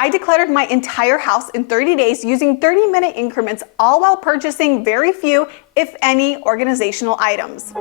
I decluttered my entire house in 30 days using 30-minute increments, all while purchasing very few, if any, organizational items.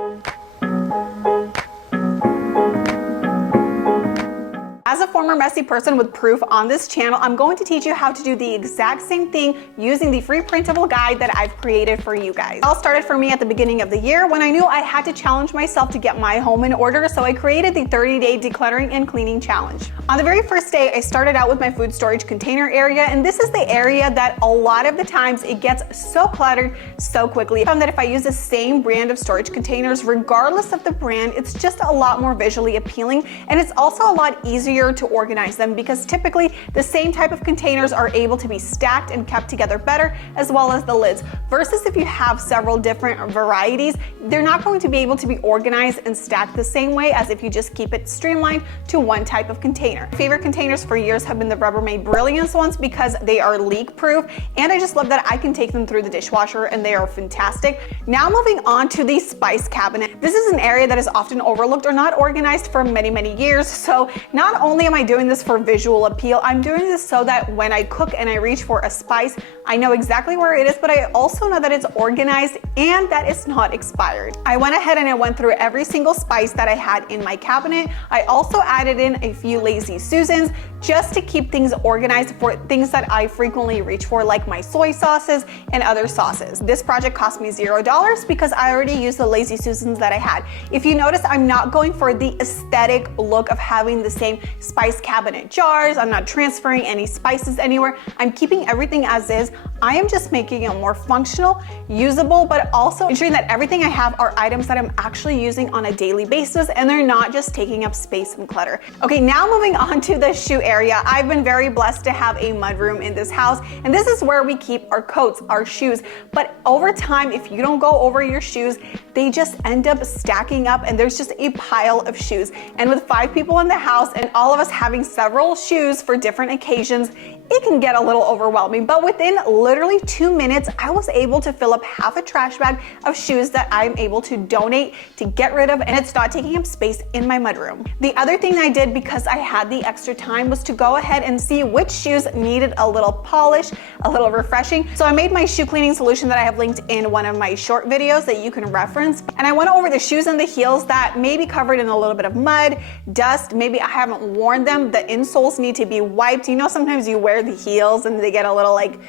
As a former messy person with proof on this channel, I'm going to teach you how to do the exact same thing using the free printable guide that I've created for you guys. It all started for me at the beginning of the year when I knew I had to challenge myself to get my home in order, so I created the 30-day decluttering and cleaning challenge. On the very first day, I started out with my food storage container area, and this is the area that a lot of the times it gets so cluttered so quickly. I found that if I use the same brand of storage containers, regardless of the brand, it's just a lot more visually appealing, and it's also a lot easier to organize them because typically the same type of containers are able to be stacked and kept together better, as well as the lids. Versus if you have several different varieties, they're not going to be able to be organized and stacked the same way as if you just keep it streamlined to one type of container. My favorite containers for years have been the Rubbermaid Brilliance ones because they are leak proof, and I just love that I can take them through the dishwasher and they are fantastic. Now moving on to the spice cabinet. This is an area that is often overlooked or not organized for many years. So not only am I doing this for visual appeal, I'm doing this so that when I cook and I reach for a spice, I know exactly where it is, but I also know that it's organized and that it's not expired. I went ahead and I went through every single spice that I had in my cabinet. I also added in a few Lazy Susans just to keep things organized for things that I frequently reach for, like my soy sauces and other sauces. This project cost me $0 because I already used the Lazy Susans that I had. If you notice, I'm not going for the aesthetic look of having the same spice cabinet jars. I'm not transferring any spices anywhere. I'm keeping everything as is. I am just making it more functional, usable, but also ensuring that everything I have are items that I'm actually using on a daily basis and they're not just taking up space and clutter. Okay, now moving on to the shoe area. I've been very blessed to have a mudroom in this house, and this is where we keep our coats, our shoes. But over time, if you don't go over your shoes, they just end up stacking up and there's just a pile of shoes. And with 5 people in the house and all of us having several shoes for different occasions, it can get a little overwhelming. But within literally 2 minutes, I was able to fill up half a trash bag of shoes that I'm able to donate, to get rid of, and it's not taking up space in my mudroom. The other thing I did because I had the extra time was to go ahead and see which shoes needed a little polish, a little refreshing. So I made my shoe cleaning solution that I have linked in one of my short videos that you can reference. And I went over the shoes and the heels that may be covered in a little bit of mud, dust, maybe I haven't worn them. The insoles need to be wiped. You know, sometimes you wear the heels and they get a little like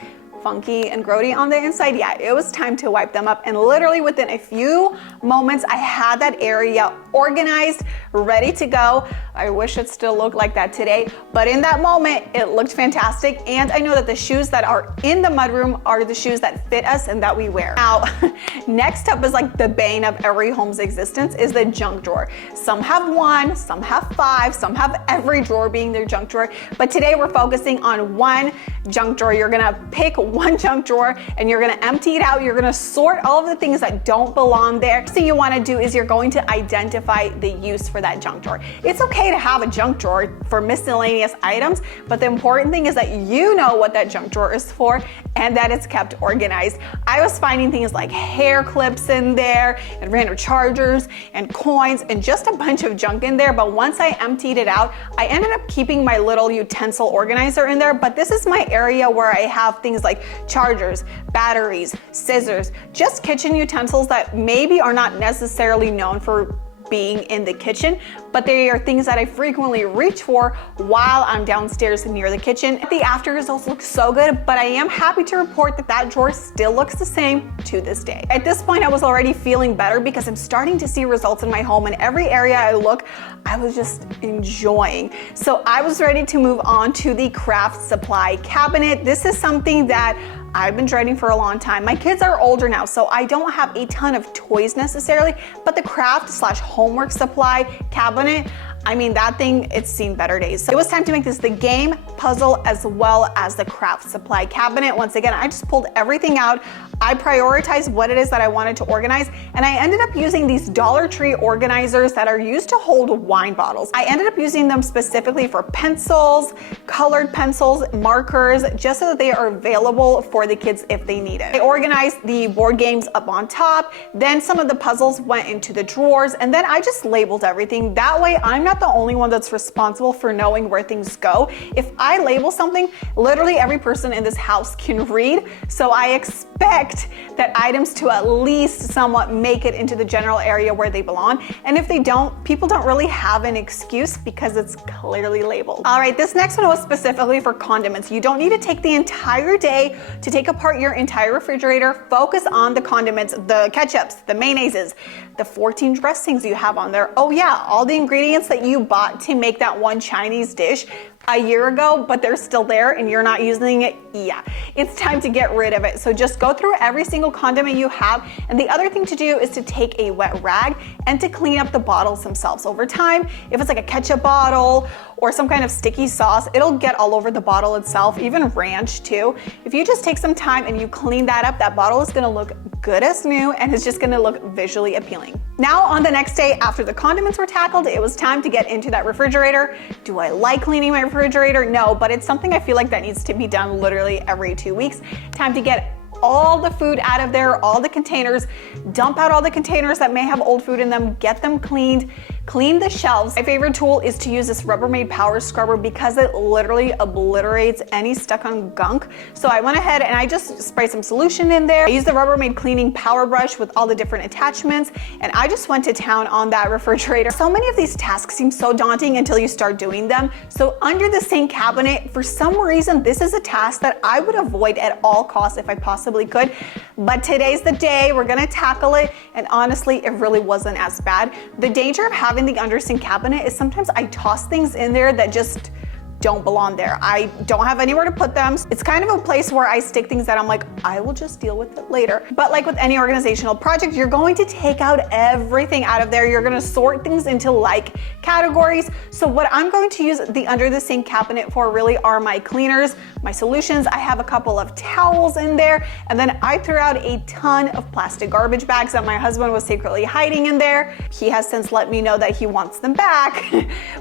funky and grody on the inside. Yeah, it was time to wipe them up, and literally within a few moments I had that area organized, ready to go. I wish it still looked like that today, but in that moment it looked fantastic, and I know that the shoes that are in the mudroom are the shoes that fit us and that we wear. Now next up is like the bane of every home's existence, is the junk drawer. Some have 1, some have 5, some have every drawer being their junk drawer, but today we're focusing on one junk drawer. You're gonna pick one junk drawer and you're gonna empty it out. You're gonna sort all of the things that don't belong there. First thing you wanna do is you're going to identify the use for that junk drawer. It's okay to have a junk drawer for miscellaneous items, but the important thing is that you know what that junk drawer is for and that it's kept organized. I was finding things like hair clips in there and random chargers and coins and just a bunch of junk in there, but once I emptied it out, I ended up keeping my little utensil organizer in there. But this is my area where I have things like chargers, batteries, scissors, just kitchen utensils that maybe are not necessarily known for being in the kitchen, but they are things that I frequently reach for while I'm downstairs near the kitchen. The after results look so good, but I am happy to report that that drawer still looks the same to this day. At this point, I was already feeling better because I'm starting to see results in my home. In every area I look, I was just enjoying. So I was ready to move on to the craft supply cabinet. This is something that I've been dreading for a long time. My kids are older now, so I don't have a ton of toys necessarily, but the craft/homework supply cabinet, I mean, that thing, it's seen better days. So it was time to make this the game, puzzle, as well as the craft supply cabinet. Once again, I just pulled everything out. I prioritized what it is that I wanted to organize, and I ended up using these Dollar Tree organizers that are used to hold wine bottles. I ended up using them specifically for pencils, colored pencils, markers, just so that they are available for the kids if they need it. I organized the board games up on top, then some of the puzzles went into the drawers, and then I just labeled everything. That way, I'm not the only one that's responsible for knowing where things go. If I label something, literally every person in this house can read. So I expect that items to at least somewhat make it into the general area where they belong. And if they don't, people don't really have an excuse because it's clearly labeled. All right, this next one was specifically for condiments. You don't need to take the entire day to take apart your entire refrigerator. Focus on the condiments, the ketchups, the mayonnaises, the 14 dressings you have on there. Oh yeah, all the ingredients that you bought to make that one Chinese dish a year ago, but they're still there and you're not using it. Yeah, it's time to get rid of it. So just go through every single condiment you have. And the other thing to do is to take a wet rag and to clean up the bottles themselves. Over time, if it's like a ketchup bottle or some kind of sticky sauce, it'll get all over the bottle itself, even ranch too. If you just take some time and you clean that up, that bottle is gonna look good as new and it's just gonna look visually appealing. Now on the next day after the condiments were tackled, it was time to get into that refrigerator. Do I like cleaning my refrigerator? No, but it's something I feel like that needs to be done literally every 2 weeks. Time to get all the food out of there, all the containers, dump out all the containers that may have old food in them, get them cleaned, clean the shelves. My favorite tool is to use this Rubbermaid power scrubber because it literally obliterates any stuck on gunk. So I went ahead and I just sprayed some solution in there. I used the Rubbermaid cleaning power brush with all the different attachments, and I just went to town on that refrigerator. So many of these tasks seem so daunting until you start doing them. So under the sink cabinet, for some reason, this is a task that I would avoid at all costs if I possibly could, but today's the day we're gonna tackle it, and honestly it really wasn't as bad. The danger of having the under sink cabinet is sometimes I toss things in there that just don't belong there. I don't have anywhere to put them. It's kind of a place where I stick things that I'm like, I will just deal with it later. But like with any organizational project, you're going to take out everything out of there. You're gonna sort things into like categories. So what I'm going to use the under the sink cabinet for really are my cleaners, my solutions. I have a couple of towels in there, and then I threw out a ton of plastic garbage bags that my husband was secretly hiding in there. He has since let me know that he wants them back,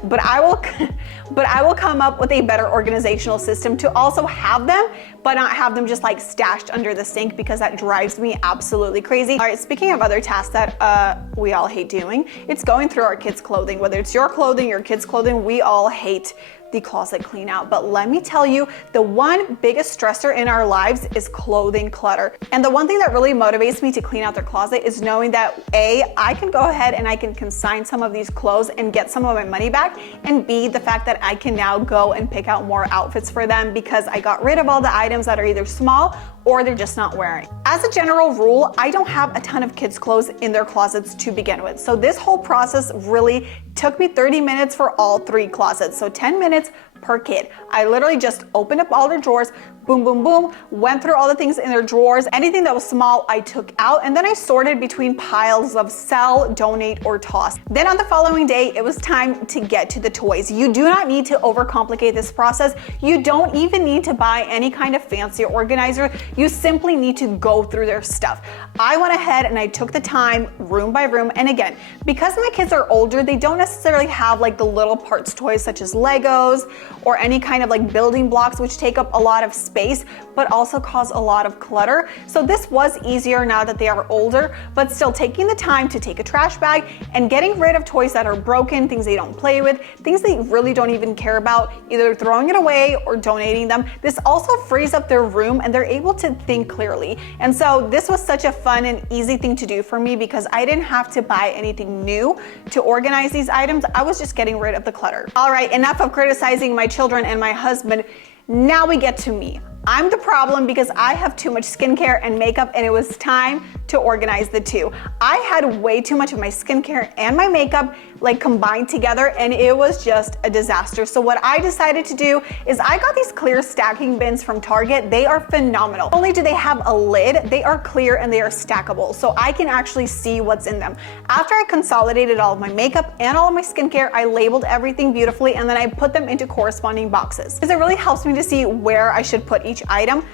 but I will come up with a better organizational system to also have them, but not have them just like stashed under the sink because that drives me absolutely crazy. All right, speaking of other tasks that we all hate doing, it's going through our kids' clothing. Whether it's your clothing, your kids' clothing, we all hate the closet clean out. But let me tell you, the one biggest stressor in our lives is clothing clutter. And the one thing that really motivates me to clean out their closet is knowing that A, I can go ahead and I can consign some of these clothes and get some of my money back, and B, the fact that I can now go and pick out more outfits for them because I got rid of all the items that are either small or they're just not wearing. As a general rule, I don't have a ton of kids' clothes in their closets to begin with. So this whole process really took me 30 minutes for all 3 closets. So 10 minutes per kid. I literally just opened up all their drawers, boom, boom, boom, went through all the things in their drawers. Anything that was small, I took out, and then I sorted between piles of sell, donate, or toss. Then on the following day, it was time to get to the toys. You do not need to overcomplicate this process. You don't even need to buy any kind of fancy organizer. You simply need to go through their stuff. I went ahead and I took the time room by room. And again, because my kids are older, they don't necessarily have like the little parts toys such as Legos or any kind of like building blocks, which take up a lot of space, but also cause a lot of clutter. So this was easier now that they are older, but still taking the time to take a trash bag and getting rid of toys that are broken, things they don't play with, things they really don't even care about, either throwing it away or donating them. This also frees up their room and they're able to think clearly. And so this was such a fun and easy thing to do for me because I didn't have to buy anything new to organize these items. I was just getting rid of the clutter. All right, enough of criticizing my children and my husband. Now we get to me. I'm the problem because I have too much skincare and makeup, and it was time to organize the two. I had way too much of my skincare and my makeup like combined together, and it was just a disaster. So what I decided to do is I got these clear stacking bins from Target. They are phenomenal. Not only do they have a lid, they are clear and they are stackable, so I can actually see what's in them. After I consolidated all of my makeup and all of my skincare, I labeled everything beautifully, and then I put them into corresponding boxes because it really helps me to see where I should put each item.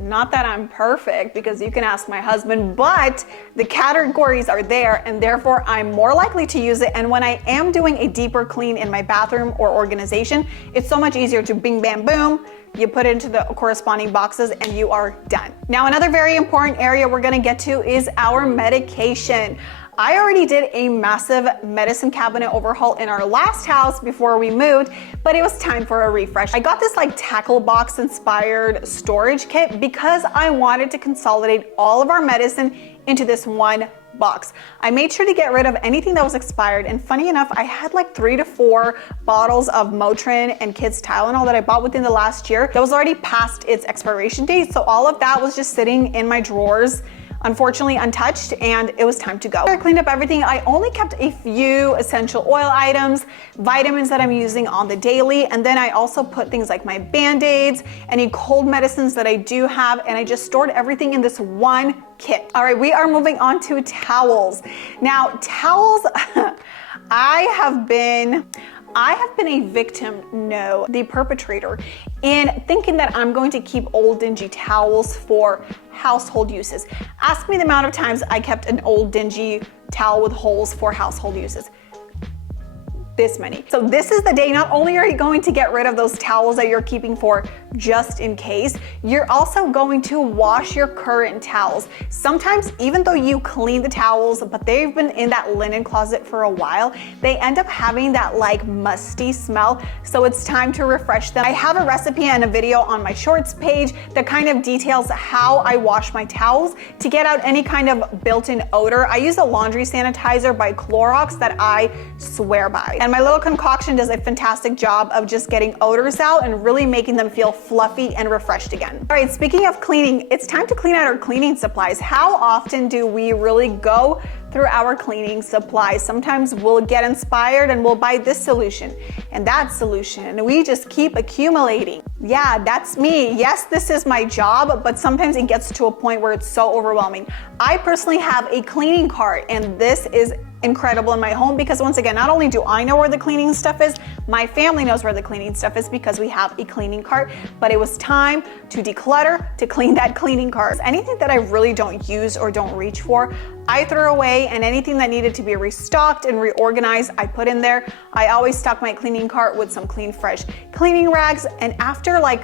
Not that I'm perfect, because you can ask my husband, but the categories are there and therefore I'm more likely to use it. And when I am doing a deeper clean in my bathroom or organization, it's so much easier to bing, bam, boom. You put it into the corresponding boxes and you are done. Now, another very important area we're gonna get to is our medication. I already did a massive medicine cabinet overhaul in our last house before we moved, but it was time for a refresh. I got this like tackle box inspired storage kit because I wanted to consolidate all of our medicine into this one box. I made sure to get rid of anything that was expired, and funny enough, I had like 3 to 4 bottles of Motrin and kids Tylenol that I bought within the last year that was already past its expiration date. So all of that was just sitting in my drawers, unfortunately untouched, and it was time to go. I cleaned up everything. I only kept a few essential oil items, vitamins that I'm using on the daily, and then I also put things like my Band-Aids, any cold medicines that I do have, and I just stored everything in this one kit. All right, we are moving on to towels. Now, towels, I have been a victim, no, the perpetrator, in thinking that I'm going to keep old dingy towels for household uses. Ask me the amount of times I kept an old dingy towel with holes for household uses. This many. So this is the day. Not only are you going to get rid of those towels that you're keeping for just in case, you're also going to wash your current towels. Sometimes, even though you clean the towels, but they've been in that linen closet for a while, they end up having that like musty smell. So it's time to refresh them. I have a recipe and a video on my shorts page that kind of details how I wash my towels to get out any kind of built-in odor. I use a laundry sanitizer by Clorox that I swear by. And my little concoction does a fantastic job of just getting odors out and really making them feel fluffy and refreshed again. All right, speaking of cleaning, it's time to clean out our cleaning supplies. How often do we really go through our cleaning supplies? Sometimes we'll get inspired and we'll buy this solution and that solution, and we just keep accumulating. Yeah, that's me. Yes, this is my job, but sometimes it gets to a point where it's so overwhelming. I personally have a cleaning cart, and this is incredible in my home because, once again, not only do I know where the cleaning stuff is, my family knows where the cleaning stuff is because we have a cleaning cart. But it was time to declutter, to clean that cleaning cart. Anything that I really don't use or don't reach for, I throw away, and anything that needed to be restocked and reorganized, I put in there. I always stock my cleaning cart with some clean, fresh cleaning rags, and after like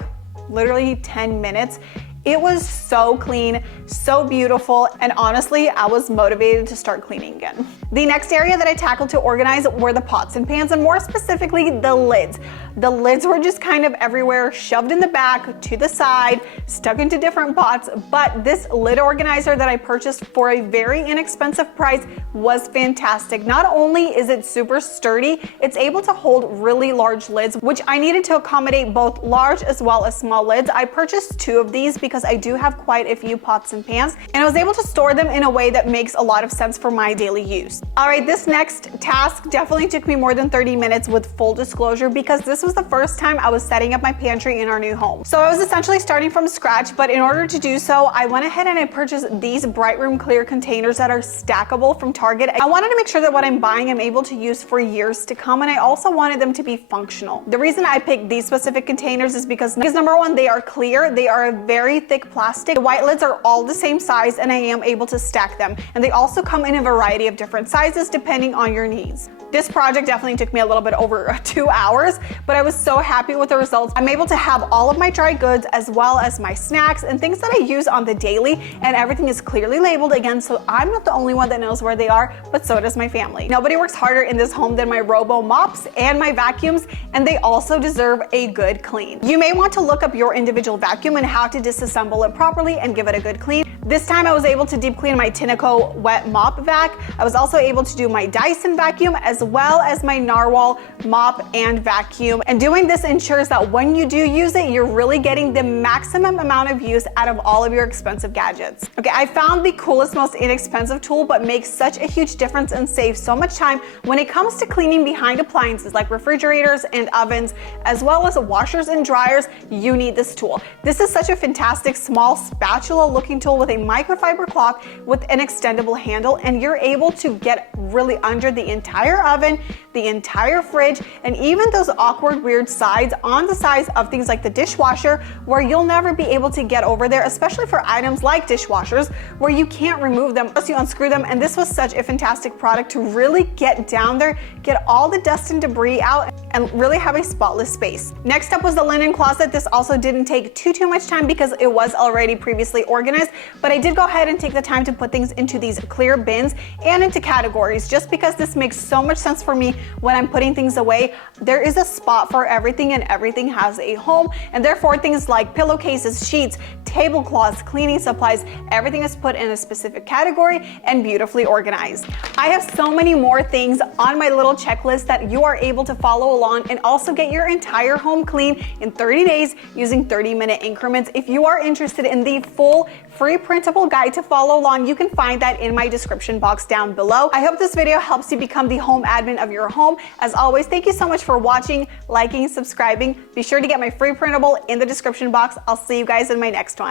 literally 10 minutes, it was so clean, so beautiful, and honestly, I was motivated to start cleaning again. The next area that I tackled to organize were the pots and pans, and more specifically, the lids. The lids were just kind of everywhere, shoved in the back, to the side, stuck into different pots, but this lid organizer that I purchased for a very inexpensive price was fantastic. Not only is it super sturdy, it's able to hold really large lids, which I needed to accommodate both large as well as small lids. I purchased 2 of these because I do have quite a few pots and pans, and I was able to store them in a way that makes a lot of sense for my daily use. All right, this next task definitely took me more than 30 minutes with full disclosure because this was the first time I was setting up my pantry in our new home. So I was essentially starting from scratch, but in order to do so, I went ahead and I purchased these Bright Room clear containers that are stackable from Target. I wanted to make sure that what I'm buying I'm able to use for years to come, and I also wanted them to be functional. The reason I picked these specific containers is because number one, they are clear. They are a very thick plastic. The white lids are all the same size, and I am able to stack them. And they also come in a variety of different sizes depending on your needs. This project definitely took me a little bit over 2 hours, but I was so happy with the results. I'm able to have all of my dry goods as well as my snacks and things that I use on the daily, and everything is clearly labeled again, so I'm not the only one that knows where they are, but so does my family. Nobody works harder in this home than my robo mops and my vacuums, and they also deserve a good clean. You may want to look up your individual vacuum and how to disassemble it properly and give it a good clean. This time I was able to deep clean my Tineco wet mop vac. I was also able to do my Dyson vacuum as well as my Narwhal mop and vacuum. And doing this ensures that when you do use it, you're really getting the maximum amount of use out of all of your expensive gadgets. Okay, I found the coolest, most inexpensive tool, but makes such a huge difference and saves so much time when it comes to cleaning behind appliances like refrigerators and ovens, as well as washers and dryers. You need this tool. This is such a fantastic small spatula looking tool with a microfiber cloth with an extendable handle, and you're able to get really under the entire oven oven, the entire fridge, and even those awkward, weird sides on the sides of things like the dishwasher, where you'll never be able to get over there, especially for items like dishwashers, where you can't remove them unless you unscrew them. And this was such a fantastic product to really get down there, get all the dust and debris out, and really have a spotless space. Next up was the linen closet. This also didn't take too much time because it was already previously organized, but I did go ahead and take the time to put things into these clear bins and into categories, just because this makes so much sense for me when I'm putting things away. There is a spot for everything, and everything has a home, and therefore things like pillowcases, sheets, tablecloths, cleaning supplies, everything is put in a specific category and beautifully organized. I have so many more things on my little checklist that you are able to follow along and also get your entire home clean in 30 days using 30-minute increments. If you are interested in the full free printable guide to follow along, you can find that in my description box down below. I hope this video helps you become the home admin of your home. As always, thank you so much for watching, liking, subscribing. Be sure to get my free printable in the description box. I'll see you guys in my next one.